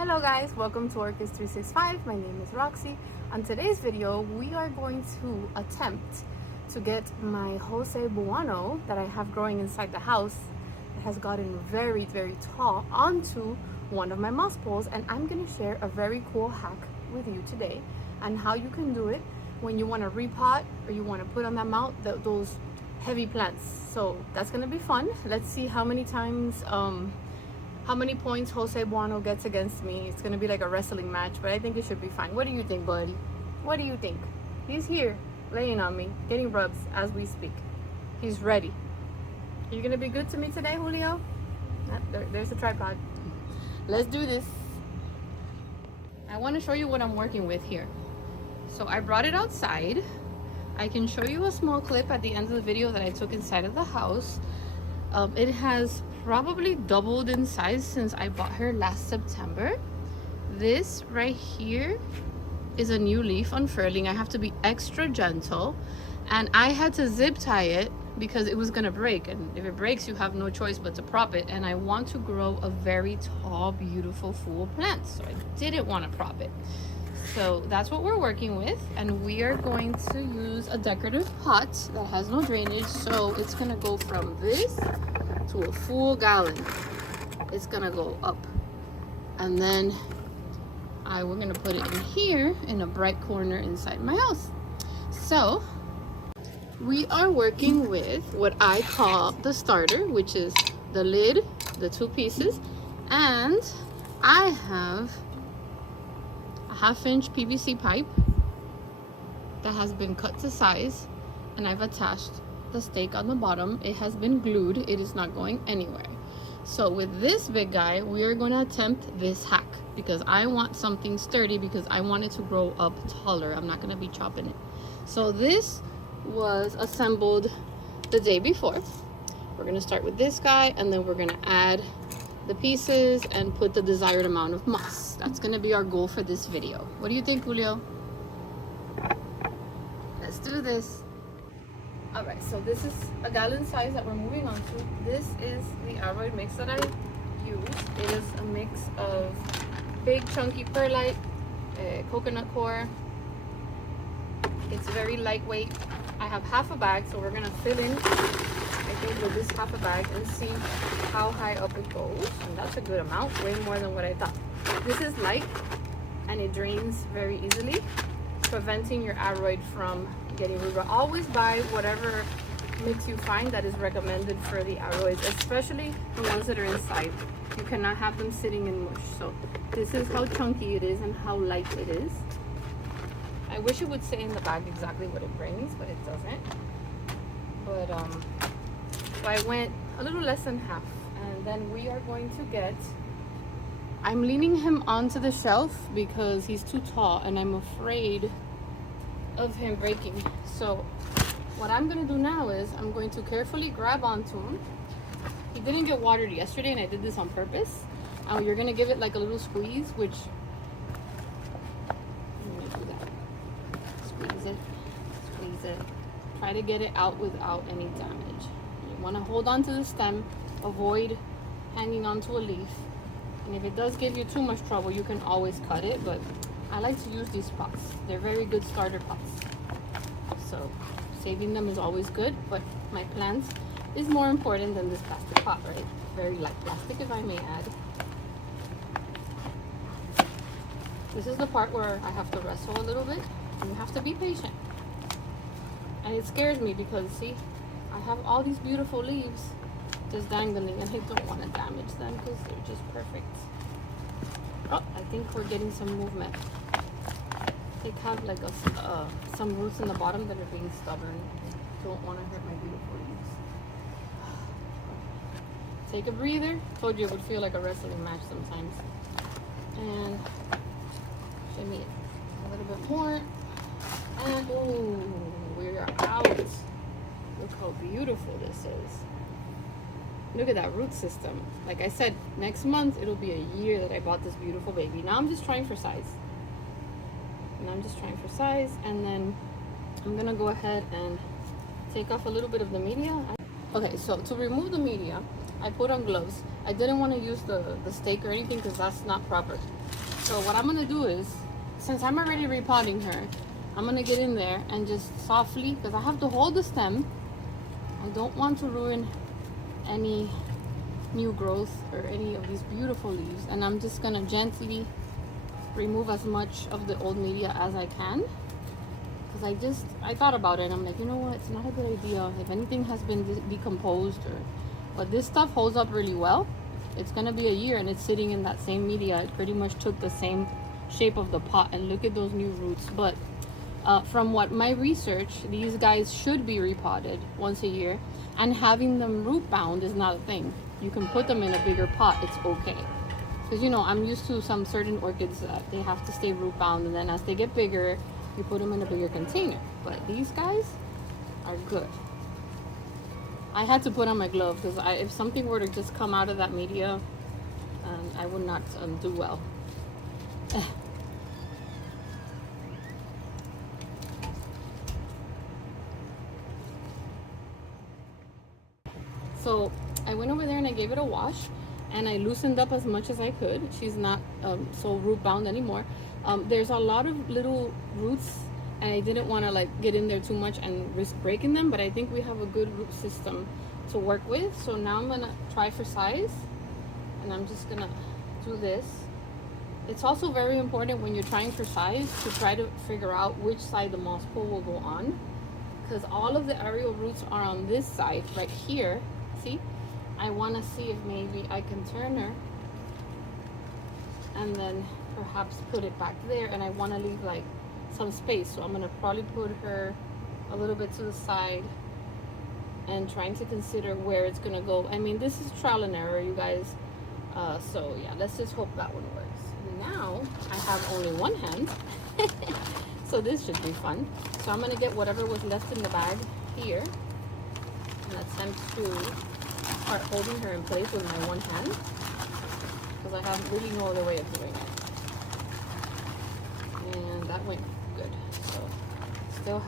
Hello guys, welcome to Orchids 365. My name is Roxy. On today's video, we are going to attempt to get my Jose Buono that I have growing inside the house that has gotten very tall onto one of my moss poles, and I'm going to share a very cool hack with you today on how you can do it when you want to repot or you want to put on that mount those heavy plants. So that's going to be fun. Let's see how many times how many points Jose Buono gets against me. It's gonna be like a wrestling match, but I think it should be fine. What do you think, buddy? What do you think? He's here, laying on me, getting rubs as we speak. He's ready. Are you gonna be good to me today, Julio? There's the tripod. Let's do this. I wanna show you what I'm working with here. So I brought it outside. I can show you a small clip at the end of the video that I took inside of the house. It has probably doubled in size since I bought her last September. This right here is a new leaf unfurling. I have to be extra gentle, and I had to zip tie it because it was gonna break, and if it breaks you have no choice but to prop it, and I want to grow a very tall, beautiful, full plant, so I didn't want to prop it. So that's what we're working with, and we are going to use a decorative pot that has no drainage, so it's gonna go from this to a full gallon. It's gonna go up, and then we're gonna put it in here in a bright corner inside my house. So we are working with what I call the starter, which is the lid, the two pieces, and I have a 1/2-inch PVC pipe that has been cut to size, and I've attached the stake on the bottom. It has been glued. It is not going anywhere. So with this big guy, we are going to attempt this hack because I want something sturdy, because I want it to grow up taller. I'm not going to be chopping it. So this was assembled the day before. We're going to start with this guy, and then we're going to add the pieces and put the desired amount of moss. That's going to be our goal for this video. What do you think, Julio? Let's do this. All right, so this is a gallon size that we're moving on to. This is the aroid mix that I use. It is a mix of big chunky perlite, coconut coir. It's very lightweight. I have half a bag, so we're gonna fill in, I think, with this half a bag and see how high up it goes. And that's a good amount, way more than what I thought. This is light and it drains very easily, preventing your aroid from getting root rot. Always buy whatever mix you find that is recommended for the aroids, especially the ones that are inside. You cannot have them sitting in mush. So this is how chunky it is and how light it is. I wish it would say in the bag exactly what it brings, but it doesn't. But so I went a little less than half, and then we are going to get, I'm leaning him onto the shelf because he's too tall and I'm afraid of him breaking. So what I'm going to do now is I'm going to carefully grab onto him. He didn't get watered yesterday, and I did this on purpose. You're going to give it like a little squeeze, which I'm going to do that. Squeeze it. Try to get it out without any damage. You want to hold on to the stem, avoid hanging onto a leaf. And if it does give you too much trouble, you can always cut it, but I like to use these pots. They're very good starter pots. So saving them is always good, but my plants is more important than this plastic pot, right? Very light plastic, if I may add. This is the part where I have to wrestle a little bit, and you have to be patient. And it scares me because, see, I have all these beautiful leaves just dangling, and I don't want to damage them because they're just perfect. Oh, I think we're getting some movement. They have like some roots in the bottom that are being stubborn. I don't want to hurt my beautiful leaves. Take a breather. Told you it would feel like a wrestling match sometimes. And shimmy it a little bit more. And oh, we are out. Look how beautiful this is. Look at that root system. Like I said, next month it'll be a year that I bought this beautiful baby. Now I'm just trying for size. And then I'm gonna go ahead and take off a little bit of the media. Okay, so to remove the media, I put on gloves. I didn't want to use the stake or anything because that's not proper. So what I'm gonna do is, since I'm already repotting her, I'm gonna get in there and just softly, because I have to hold the stem. I don't want to ruin any new growth or any of these beautiful leaves, and I'm just gonna gently remove as much of the old media as I can, because I thought about it and I'm like, you know what, it's not a good idea if anything has been decomposed, but this stuff holds up really well. It's gonna be a year and it's sitting in that same media. It pretty much took the same shape of the pot, and look at those new roots. But from what my research, these guys should be repotted once a year, and having them root bound is not a thing. You can put them in a bigger pot, it's okay. Because, you know, I'm used to some certain orchids that they have to stay root bound, and then as they get bigger, you put them in a bigger container. But these guys are good. I had to put on my glove because if something were to just come out of that media, I would not do well. So I went over there and I gave it a wash, and I loosened up as much as I could. She's not so root bound anymore. There's a lot of little roots, and I didn't want to like get in there too much and risk breaking them, but I think we have a good root system to work with. So now I'm gonna try for size, and I'm just gonna do this. It's also very important when you're trying for size to try to figure out which side the moss pole will go on, because all of the aerial roots are on this side right here. See, I want to see if maybe I can turn her and then perhaps put it back there, and I want to leave like some space, so I'm gonna probably put her a little bit to the side and trying to consider where it's gonna go. I mean, this is trial and error, you guys, so yeah, let's just hope that one works. Now I have only one hand so this should be fun. So I'm gonna get whatever was left in the bag here and attempt to start holding her in place with my one hand, because I have really no other way of doing it. And that went good. So still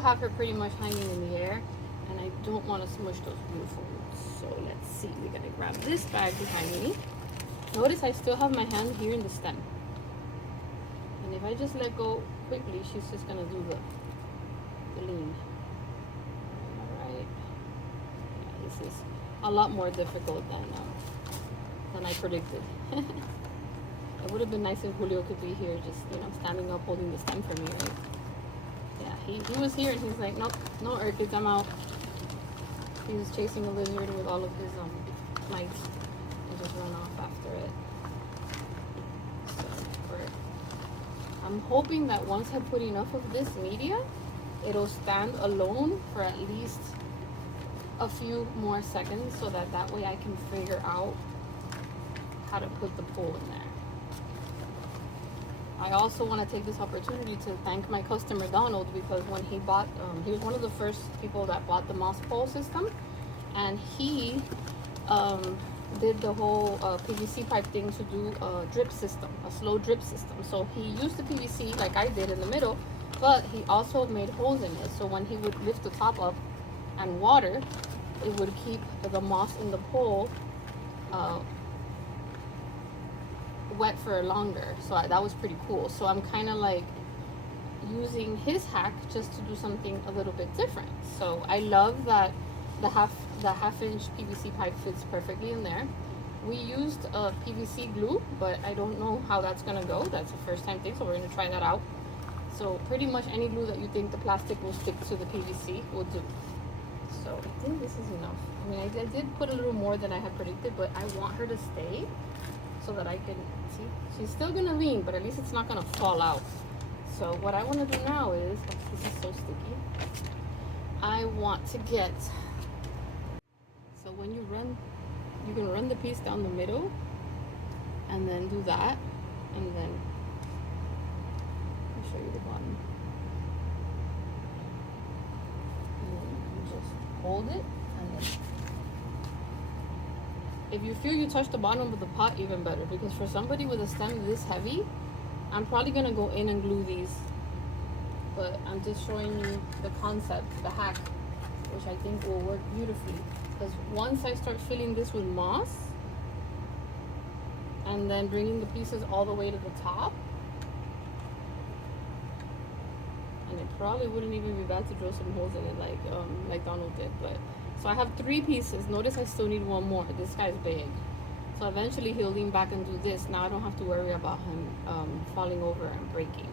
have her pretty much hanging in the air, and I don't want to smush those beautiful roots. So let's see, we're gonna grab this bag behind me. Notice I still have my hand here in the stem, and if I just let go quickly, she's just gonna do the lean. Alright, yeah, this is a lot more difficult than I predicted. It would have been nice if Julio could be here, just, you know, standing up holding the stem for me, right? Yeah, he was here and he's like, nope, no orchids, I'm out. He was chasing a lizard with all of his mites and just run off after it. So I'm hoping that once I put enough of this media, it'll stand alone for at least a few more seconds, so that way I can figure out how to put the pole in there. I also want to take this opportunity to thank my customer Donald, because when he bought, he was one of the first people that bought the moss pole system, and he did the whole PVC pipe thing to do a drip system, a slow drip system. So he used the PVC like I did in the middle, but he also made holes in it, so when he would lift the top up and water, it would keep the moss in the pole wet for longer. So that was pretty cool. So I'm kind of like using his hack just to do something a little bit different. So I love that the half inch PVC pipe fits perfectly in there. We used PVC glue, but I don't know how that's gonna go. That's a first time thing, so we're gonna try that out. So pretty much any glue that you think the plastic will stick to the PVC will do. So I think this is enough. I mean, I did put a little more than I had predicted, but I want her to stay so that I can see. She's still gonna lean, but at least it's not gonna fall out. So what I want to do now is, oh, this is so sticky, I want to get, so when you can run the piece down the middle and then do that, and then I'll show you the bottom, and then you just hold it, and then if you feel you touch the bottom of the pot, even better, because for somebody with a stem this heavy, I'm probably gonna go in and glue these, but I'm just showing you the concept, the hack. which I think will work beautifully. Because once I start filling this with moss, and then bringing the pieces all the way to the top, and it probably wouldn't even be bad to drill some holes in it like Donald did. But so I have 3 pieces. Notice I still need 1 more. This guy's big, so eventually he'll lean back and do this. Now I don't have to worry about him falling over and breaking.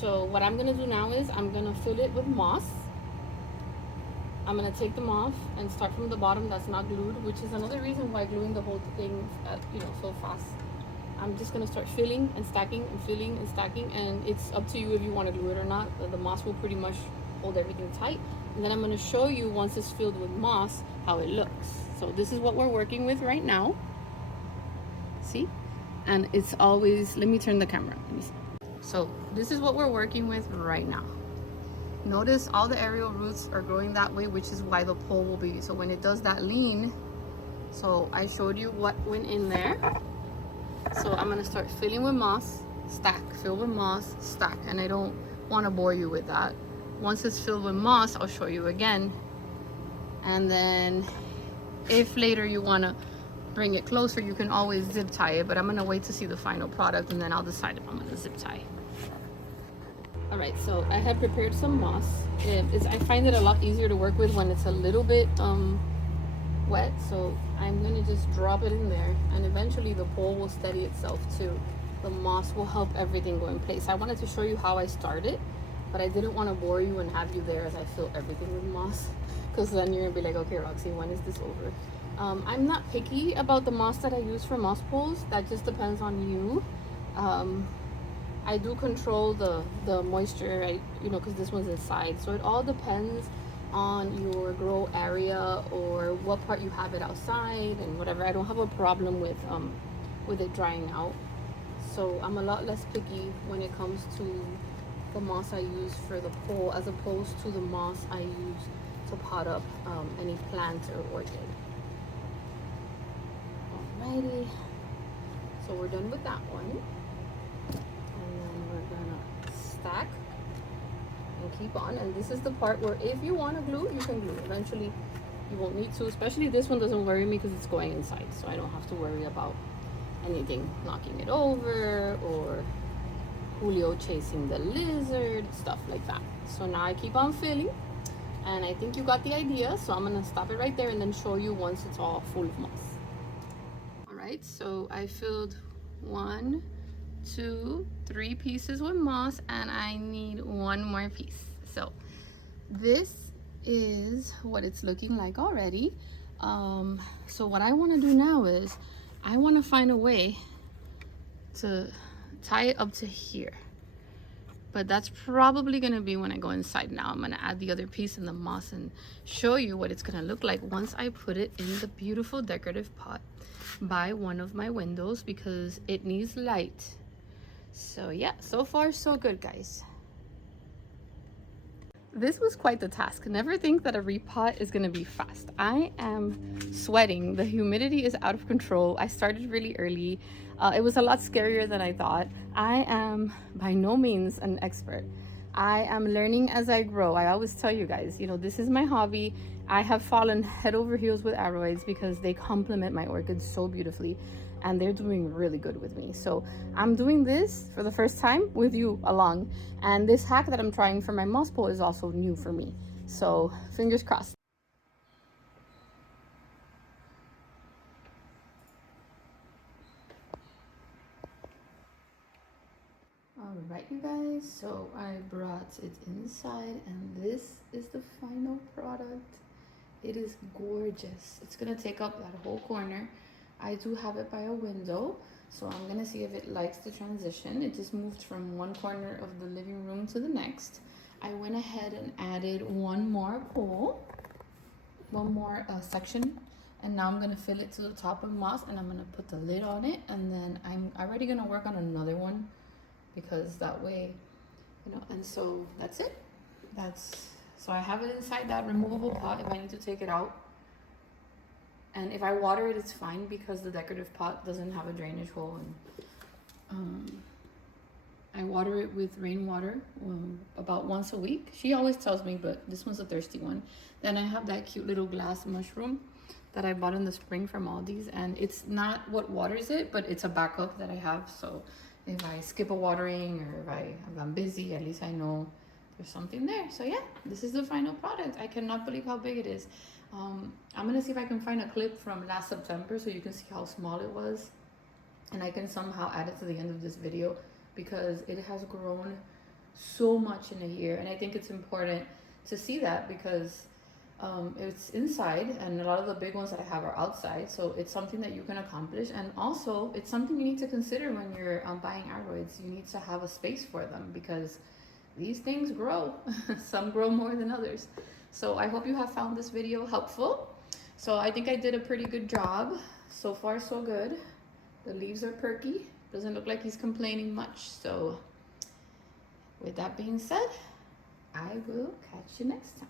So what I'm gonna do now is I'm gonna fill it with moss. I'm gonna take them off and start from the bottom that's not glued, which is another reason why gluing the whole thing so fast. I'm just gonna start filling and stacking and filling and stacking, and it's up to you if you want to glue it or not. The moss will pretty much hold everything tight, and then I'm gonna show you once it's filled with moss how it looks. So this is what we're working with right now. See? And it's always, let me turn the camera, let me see. So this is what we're working with right now. Notice all the aerial roots are growing that way, which is why the pole will be, so when it does that lean, so I showed you what went in there. So I'm gonna start filling with moss, stack, fill with moss, stack, and I don't want to bore you with that. Once it's filled with moss, I'll show you again. And then if later you want to bring it closer, you can always zip tie it, but I'm gonna wait to see the final product and then I'll decide if I'm gonna zip tie. All right, so I have prepared some moss. I find it a lot easier to work with when it's a little bit wet, so I'm gonna just drop it in there, and eventually the pole will steady itself too. The moss will help everything go in place. I wanted to show you how I started, but I didn't want to bore you and have you there as I fill everything with moss, because then you're gonna be like, okay Roxy, when is this over? I'm not picky about the moss that I use for moss poles. That just depends on you. I do control the moisture, because this one's inside, so it all depends on your grow area or what part you have it outside and whatever. I don't have a problem with it drying out, so I'm a lot less picky when it comes to the moss I use for the pole as opposed to the moss I use to pot up any plant or orchid. Alrighty, so we're done with that one. Stack and keep on, and this is the part where if you want to glue, you can glue. Eventually you won't need to, especially this one doesn't worry me because it's going inside, so I don't have to worry about anything knocking it over or Julio chasing the lizard, stuff like that. So now I keep on filling, and I think you got the idea, so I'm gonna stop it right there and then show you once it's all full of moss. All right, so I filled 1, 2, 3 pieces with moss, and I need 1 more piece. So this is what it's looking like already. So what I want to do now is I want to find a way to tie it up to here, but that's probably going to be when I go inside. Now I'm going to add the other piece in the moss and show you what it's going to look like once I put it in the beautiful decorative pot by one of my windows, because it needs light. So yeah, so far so good, guys. This was quite the task. Never think that a repot is gonna be fast. I am sweating. The humidity is out of control. I started really early. It was a lot scarier than I thought. I am by no means an expert. I am learning as I grow. I always tell you guys, this is my hobby. I have fallen head over heels with aroids because they complement my orchids so beautifully, and they're doing really good with me. So I'm doing this for the first time with you along, and this hack that I'm trying for my moss pole is also new for me. So fingers crossed. All right, you guys, so I brought it inside, and this is the final product. It is gorgeous. It's gonna take up that whole corner. I do have it by a window, so I'm gonna see if it likes the transition. It just moved from one corner of the living room to the next. I went ahead and added 1 more pole, 1 more section, and now I'm gonna fill it to the top with moss, and I'm gonna put the lid on it, and then I'm already gonna work on another one, because that way, and so that's it. So I have it inside that removable pot if I need to take it out. And if I water it, it's fine because the decorative pot doesn't have a drainage hole. And I water it with rainwater about once a week. She always tells me, but this one's a thirsty one. Then I have that cute little glass mushroom that I bought in the spring from Aldi's, and it's not what waters it, but it's a backup that I have. So if I skip a watering or if I'm busy, at least I know there's something there. So yeah, this is the final product. I cannot believe how big it is. I'm gonna see if I can find a clip from last September so you can see how small it was, and I can somehow add it to the end of this video because it has grown so much in a year. And I think it's important to see that because it's inside and a lot of the big ones that I have are outside. So it's something that you can accomplish. And also it's something you need to consider when you're buying aroids. You need to have a space for them because these things grow. Some grow more than others. So I hope you have found this video helpful. So I think I did a pretty good job. So far, so good. The leaves are perky. Doesn't look like he's complaining much. So with that being said, I will catch you next time.